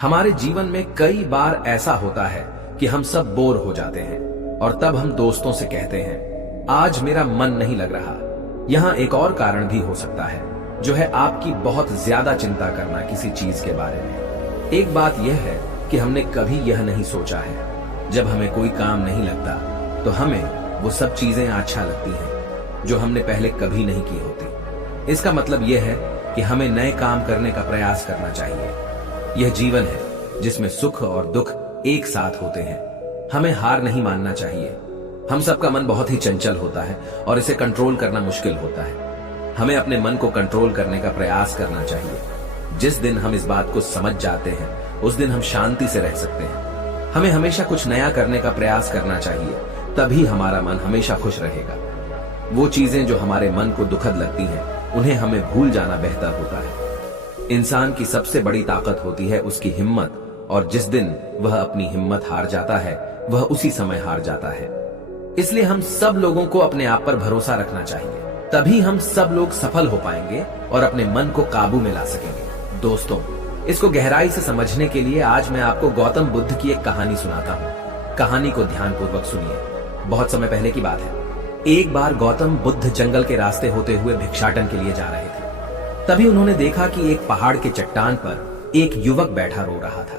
हमारे जीवन में कई बार ऐसा होता है कि हम सब बोर हो जाते हैं और तब हम दोस्तों से कहते हैं, आज मेरा मन नहीं लग रहा। यहाँ एक और कारण भी हो सकता है, जो है आपकी बहुत ज्यादा चिंता करना किसी चीज के बारे में। एक बात यह है कि हमने कभी यह नहीं सोचा है, जब हमें कोई काम नहीं लगता तो हमें वो सब चीजें अच्छा लगती हैं जो हमने पहले कभी नहीं की होती। इसका मतलब यह है कि हमें नए काम करने का प्रयास करना चाहिए। यह जीवन है जिसमें सुख और दुख एक साथ होते हैं। हमें हार नहीं मानना चाहिए। हम सबका मन बहुत ही चंचल होता है और इसे कंट्रोल करना मुश्किल होता है। हमें अपने मन को कंट्रोल करने का प्रयास करना चाहिए। जिस दिन हम इस बात को समझ जाते हैं, उस दिन हम शांति से रह सकते हैं। हमें हमेशा कुछ नया करने का प्रयास करना चाहिए, तभी हमारा मन हमेशा खुश रहेगा। वो चीजें जो हमारे मन को दुखद लगती हैं, उन्हें हमें भूल जाना बेहतर होता है। इंसान की सबसे बड़ी ताकत होती है उसकी हिम्मत, और जिस दिन वह अपनी हिम्मत हार जाता है, वह उसी समय हार जाता है। इसलिए हम सब लोगों को अपने आप पर भरोसा रखना चाहिए, तभी हम सब लोग सफल हो पाएंगे और अपने मन को काबू में ला सकेंगे। दोस्तों, इसको गहराई से समझने के लिए आज मैं आपको गौतम बुद्ध की एक कहानी सुनाता हूँ। कहानी को ध्यानपूर्वक सुनिए। बहुत समय पहले की बात है। एक बार गौतम बुद्ध जंगल के रास्ते होते हुए भिक्षाटन के लिए जा रहे थे। तभी उन्होंने देखा कि एक पहाड़ के चट्टान पर एक युवक बैठा रो रहा था।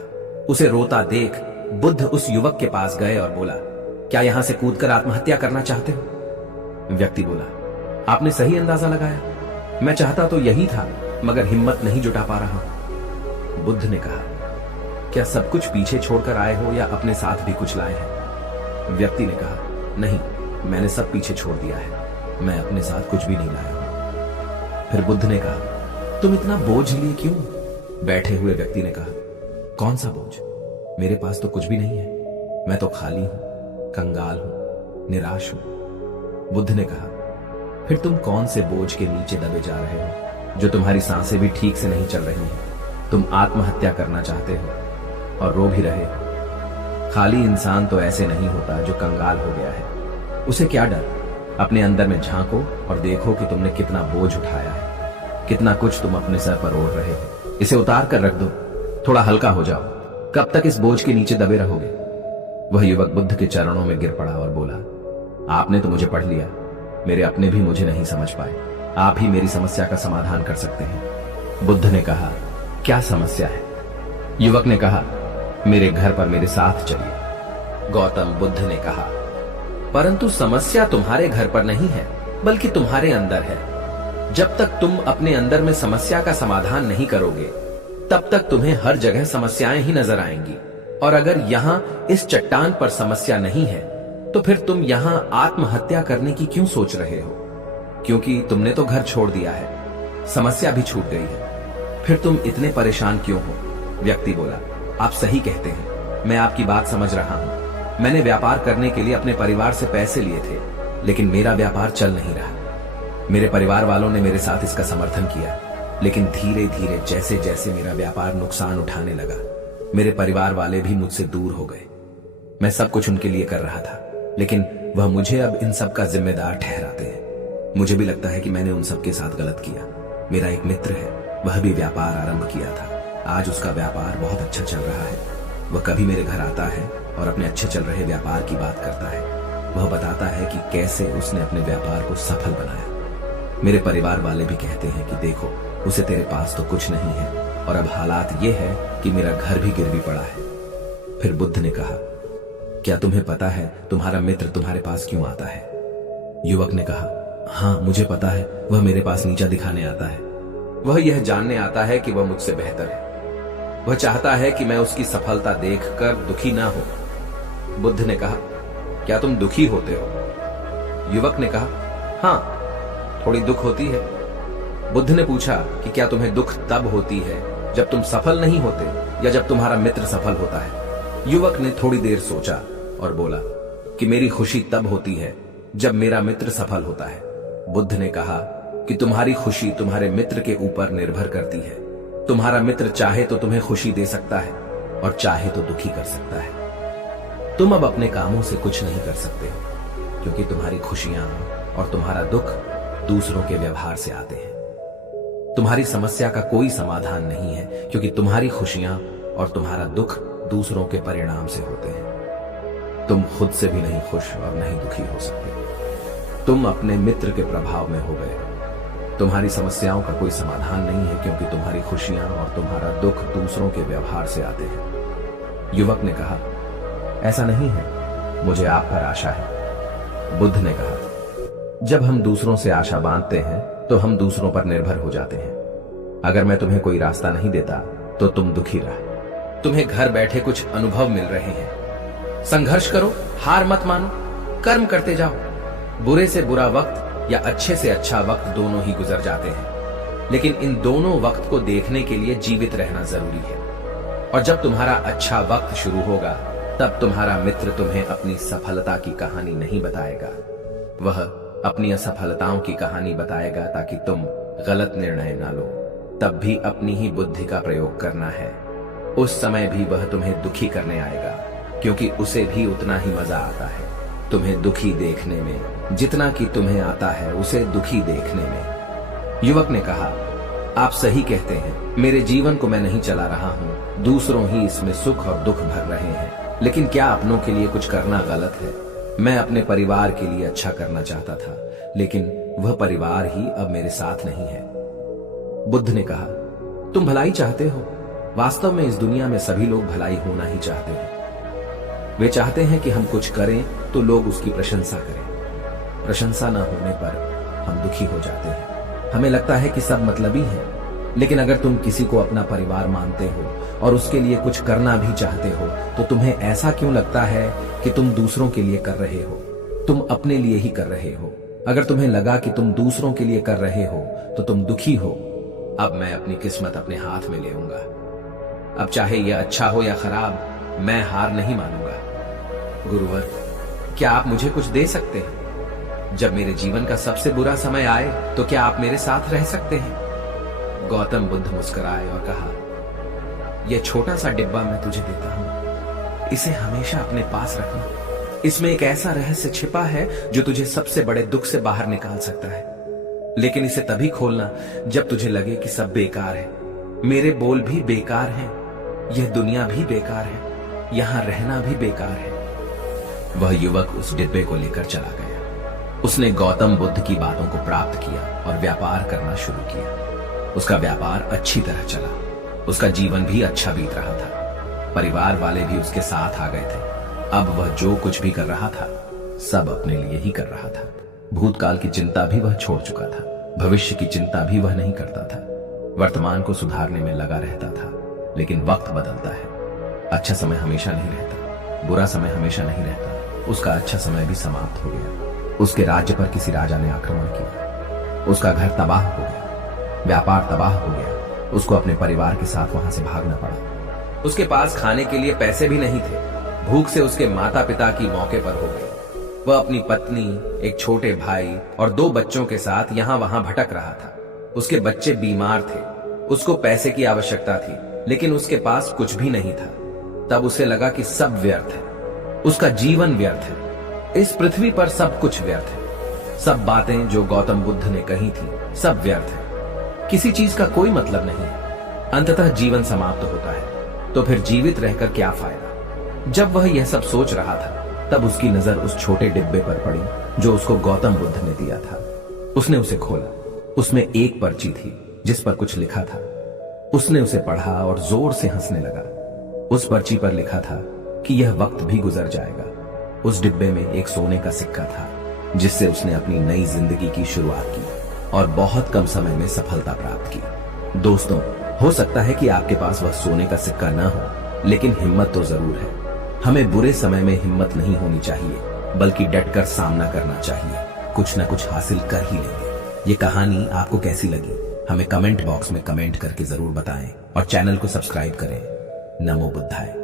उसे रोता देख बुद्ध उस युवक के पास गए और बोला, क्या यहां से कूदकर आत्महत्या करना चाहते हो? व्यक्ति बोला, आपने सही अंदाजा लगाया। मैं चाहता तो यही था, मगर हिम्मत नहीं जुटा पा रहा हूं। बुद्ध ने कहा, क्या सब कुछ पीछे छोड़कर आए हो या अपने साथ भी कुछ लाए हैं? व्यक्ति ने कहा, नहीं, मैंने सब पीछे छोड़ दिया है। मैं अपने साथ कुछ भी नहीं लाया हूं। फिर बुद्ध ने कहा, तुम इतना बोझ लिए क्यों? बैठे हुए व्यक्ति ने कहा, कौन सा बोझ? मेरे पास तो कुछ भी नहीं है। मैं तो खाली हूं, कंगाल हूं, निराश हूं। बुद्ध ने कहा, फिर तुम कौन से बोझ के नीचे दबे जा रहे हो, जो तुम्हारी सांसें भी ठीक से नहीं चल रही हैं? तुम आत्महत्या करना चाहते हो और रो भी रहे हो। खाली इंसान तो ऐसे नहीं होता जो कंगाल हो गया है। उसे क्या डर? अपने अंदर में झांको और देखो कि तुमने कितना बोझ उठाया है, कितना कुछ तुम अपने सर पर ओढ़ रहे हो। इसे उतार कर रख दो, थोड़ा हल्का हो जाओ। कब तक इस बोझ के नीचे दबे रहोगे? वह युवक बुद्ध के चरणों में गिर पड़ा और बोला, आपने तो मुझे पढ़ लिया, मेरे अपने भी मुझे नहीं समझ पाए। आप ही मेरी समस्या का समाधान कर सकते हैं। बुद्ध ने कहा, क्या समस्या है? युवक ने कहा, मेरे घर पर मेरे साथ चलिए। गौतम बुद्ध ने कहा, परंतु समस्या तुम्हारे घर पर नहीं है, बल्कि तुम्हारे अंदर है। जब तक तुम अपने अंदर में समस्या का समाधान नहीं करोगे, तब तक तुम्हें हर जगह समस्याएं ही नजर आएंगी। और अगर यहाँ इस चट्टान पर समस्या नहीं है, तो फिर तुम यहाँ आत्महत्या करने की क्यों सोच रहे हो? क्योंकि तुमने तो घर छोड़ दिया है, समस्या भी छूट गई है। फिर तुम इतने परेशान क्यों हो? व्यक्ति बोला, आप सही कहते हैं, मैं आपकी बात समझ रहा हूं। मैंने व्यापार करने के लिए अपने परिवार से पैसे लिए थे, लेकिन मेरा व्यापार चल नहीं रहा। मेरे परिवार वालों ने मेरे साथ इसका समर्थन किया, लेकिन धीरे धीरे जैसे जैसे मेरा व्यापार नुकसान उठाने लगा, मेरे परिवार वाले भी मुझसे दूर हो गए। मैं सब कुछ उनके लिए कर रहा था, लेकिन वह मुझे अब इन सब का जिम्मेदार ठहराते हैं। मुझे भी लगता है कि मैंने उन सब के साथ गलत किया। मेरा एक मित्र है, वह भी व्यापार आरंभ किया था। आज उसका व्यापार बहुत अच्छा चल रहा है। वह कभी मेरे घर आता है और अपने अच्छे चल रहे व्यापार की बात करता है। वह बताता है कि कैसे उसने अपने व्यापार को सफल बनाया। मेरे परिवार वाले भी कहते हैं कि देखो, उसे तेरे पास तो कुछ नहीं है, और अब हालात ये है कि मेरा घर भी गिरवी पड़ा है। फिर बुद्ध ने कहा, क्या तुम्हें पता है तुम्हारा मित्र तुम्हारे पास क्यों आता है? युवक ने कहा, हाँ, मुझे पता है। वह मेरे पास नीचा दिखाने आता है। वह यह जानने आता है कि वह मुझसे बेहतर है। वह चाहता है कि मैं उसकी सफलता देखकर दुखी ना हो। बुद्ध ने कहा, क्या तुम दुखी होते हो? युवक ने कहा, हाँ, थोड़ी दुख होती है। बुद्ध ने पूछा कि क्या तुम्हें दुख तब होती है जब तुम सफल नहीं होते, या जब तुम्हारा मित्र सफल होता है? युवक ने थोड़ी देर सोचा और बोला कि मेरी खुशी तब होती है जब मेरा मित्र सफल होता है। बुद्ध ने कहा कि तुम्हारी खुशी तुम्हारे मित्र के ऊपर निर्भर करती है। तुम्हारा मित्र चाहे तो तुम्हें खुशी दे सकता है और चाहे तो दुखी कर सकता है। तुम अब अपने कामों से कुछ नहीं कर सकते, क्योंकि तुम्हारी खुशियां और तुम्हारा दुख दूसरों के व्यवहार से आते हैं। तुम्हारी समस्या का कोई समाधान नहीं है, क्योंकि तुम्हारी खुशियां और तुम्हारा दुख दूसरों के परिणाम से होते हैं। तुम खुद से भी नहीं खुश और नहीं दुखी हो सकते। तुम अपने मित्र के प्रभाव में हो गए हो। तुम्हारी समस्याओं का कोई समाधान नहीं है, क्योंकि तुम्हारी खुशियां और तुम्हारा दुख दूसरों के व्यवहार से आते हैं। युवक ने कहा, ऐसा नहीं है, मुझे आप पर आशा है। बुद्ध ने कहा, जब हम दूसरों से आशा बांधते हैं तो हम दूसरों पर निर्भर हो जाते हैं। अगर मैं तुम्हें कोई रास्ता नहीं देता तो तुम दुखी रह। तुम्हें घर बैठे कुछ अनुभव मिल रहे हैं। संघर्ष करो, हार मत मानो, कर्म करते जाओ। बुरे से बुरा वक्त या अच्छे से अच्छा वक्त दोनों ही गुजर जाते हैं, लेकिन इन दोनों वक्त को देखने के लिए जीवित रहना जरूरी है। और जब तुम्हारा अच्छा वक्त शुरू होगा तब तुम्हारा मित्र तुम्हें अपनी सफलता की कहानी नहीं बताएगा, वह अपनी असफलताओं की कहानी बताएगा, ताकि तुम गलत निर्णय ना लो। तब भी अपनी ही बुद्धि का प्रयोग करना है। उस समय भी वह तुम्हें दुखी करने आएगा, क्योंकि उसे भी उतना ही मजा आता है तुम्हें दुखी देखने में जितना कि तुम्हें आता है उसे दुखी देखने में। युवक ने कहा, आप सही कहते हैं, मेरे जीवन को मैं नहीं चला रहा हूं, दूसरों ही इसमें सुख और दुख भर रहे हैं। लेकिन क्या अपनों के लिए कुछ करना गलत है? मैं अपने परिवार के लिए अच्छा करना चाहता था, लेकिन वह परिवार ही अब मेरे साथ नहीं है। बुद्ध ने कहा, तुम भलाई चाहते हो। वास्तव में इस दुनिया में सभी लोग भलाई होना ही चाहते हैं। वे चाहते हैं कि हम कुछ करें तो लोग उसकी प्रशंसा करें। प्रशंसा न होने पर हम दुखी हो जाते हैं। हमें लगता है कि सब मतलबी हैं। लेकिन अगर तुम किसी को अपना परिवार मानते हो और उसके लिए कुछ करना भी चाहते हो, तो तुम्हें ऐसा क्यों लगता है कि तुम दूसरों के लिए कर रहे हो? तुम अपने लिए ही कर रहे हो। अगर तुम्हें लगा कि तुम दूसरों के लिए कर रहे हो तो तुम दुखी हो। अब मैं अपनी किस्मत अपने हाथ में ले लूंगा। अब चाहे यह अच्छा हो या खराब, मैं हार नहीं मानूंगा। गुरुवर, क्या आप मुझे कुछ दे सकते हैं? जब मेरे जीवन का सबसे बुरा समय आए तो क्या आप मेरे साथ रह सकते हैं? गौतम बुद्ध मुस्कुराए और कहा, यह छोटा सा डिब्बा मैं तुझे देता हूं, इसे हमेशा अपने पास रखना। इसमें एक ऐसा रहस्य छिपा है जो तुझे सबसे बड़े दुख से बाहर निकाल सकता है। लेकिन इसे तभी खोलना जब तुझे लगे कि सब बेकार है, मेरे बोल भी बेकार हैं, यह दुनिया भी बेकार है, यहां रहना भी बेकार है। वह युवक उस डिब्बे को लेकर चला गया। उसने गौतम बुद्ध की बातों को प्राप्त किया और व्यापार करना शुरू किया। उसका व्यापार अच्छी तरह चला। उसका जीवन भी अच्छा बीत रहा था। परिवार वाले भी उसके साथ आ गए थे। अब वह जो कुछ भी कर रहा था सब अपने लिए ही कर रहा था। भूतकाल की चिंता भी वह छोड़ चुका था। भविष्य की चिंता भी वह नहीं करता था। वर्तमान को सुधारने में लगा रहता था। लेकिन वक्त बदलता है। अच्छा समय हमेशा नहीं रहता, बुरा समय हमेशा नहीं रहता। उसका अच्छा समय भी समाप्त हो गया। उसके राज्य पर किसी राजा ने आक्रमण किया। उसका घर तबाह हो गया, व्यापार तबाह हो गया। उसको अपने परिवार के साथ वहां से भागना पड़ा। उसके पास खाने के लिए पैसे भी नहीं थे। भूख से उसके माता पिता की मौके पर हो गई। वह अपनी पत्नी, एक छोटे भाई और 2 बच्चों के साथ यहां वहां भटक रहा था। उसके बच्चे बीमार थे। उसको पैसे की आवश्यकता थी, लेकिन उसके पास कुछ भी नहीं था। तब उसे लगा कि सब व्यर्थ है, उसका जीवन व्यर्थ है, इस पृथ्वी पर सब कुछ व्यर्थ है। सब बातें जो गौतम बुद्ध ने कही थी सब व्यर्थ है। किसी चीज का कोई मतलब नहीं है। अंततः जीवन समाप्त होता है, तो फिर जीवित रहकर क्या फायदा? जब वह यह सब सोच रहा था तब उसकी नजर उस छोटे डिब्बे पर पड़ी जो उसको गौतम बुद्ध ने दिया था। उसने उसे खोला। उसमें एक पर्ची थी जिस पर कुछ लिखा था। उसने उसे पढ़ा और जोर से हंसने लगा। उस पर्ची पर लिखा था कि यह वक्त भी गुजर जाएगा। उस डिब्बे में एक सोने का सिक्का था जिससे उसने अपनी नई जिंदगी की शुरुआत की और बहुत कम समय में सफलता प्राप्त की। दोस्तों, हो सकता है कि आपके पास वह सोने का सिक्का ना हो, लेकिन हिम्मत तो जरूर है। हमें बुरे समय में हिम्मत नहीं होनी चाहिए, बल्कि डटकर सामना करना चाहिए। कुछ न कुछ हासिल कर ही लेंगे। ये कहानी आपको कैसी लगी हमें कमेंट बॉक्स में कमेंट करके जरूर बताएं और चैनल को सब्सक्राइब करें। नमो बुद्धाय।